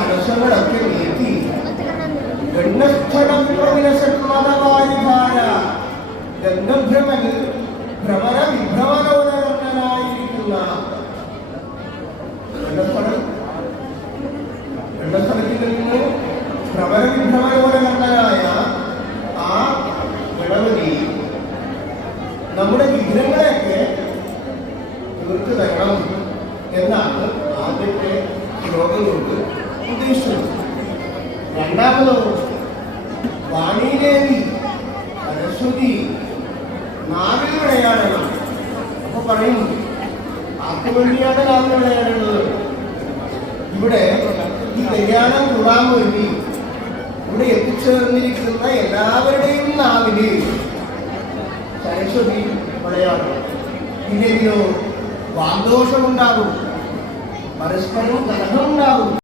കലശങ്ങളൊക്കെ നീക്കി ഗണ്ഡസ്ഥലപ്രവിലസന്മതവാരിധാര ഗന്ധഭ്രമനിൽ ഭ്രമര വിഭ്രമലോലരംഗനായിരിക്കുന്ന ഗണ്ഡസ്ഥലത്തിൽ നിന്ന് ഭ്രമര വിഭ്രമലോലരംഗനായ ആ ഗണപതി നമ്മുടെ വിഘ്നങ്ങളെയൊക്കെ തീർത്തു തരണം എന്നാണ് ആദ്യത്തെ ശ്ലോകം കൊണ്ട് ഉദ്ദേശിച്ചത്. രണ്ടാമതോ വാണീദേവി സരസ്വതി നാവിൽ വിളയാടണം. അപ്പൊ പറയും ആർക്കു വേണ്ടിയാണ് നാവിൽ വിളയാടുന്നത്? ഇവിടെ ഈ കല്യാണം കൂടാൻ വേണ്ടി ഇവിടെ എത്തിച്ചേർന്നിരിക്കുന്ന എല്ലാവരുടെയും നാവില് സരസ്വതി വിളയാടും. ഇല്ലെങ്കിലോ വാഗ്ദോഷമുണ്ടാകും, പരസ്പരം കലഹമുണ്ടാകും.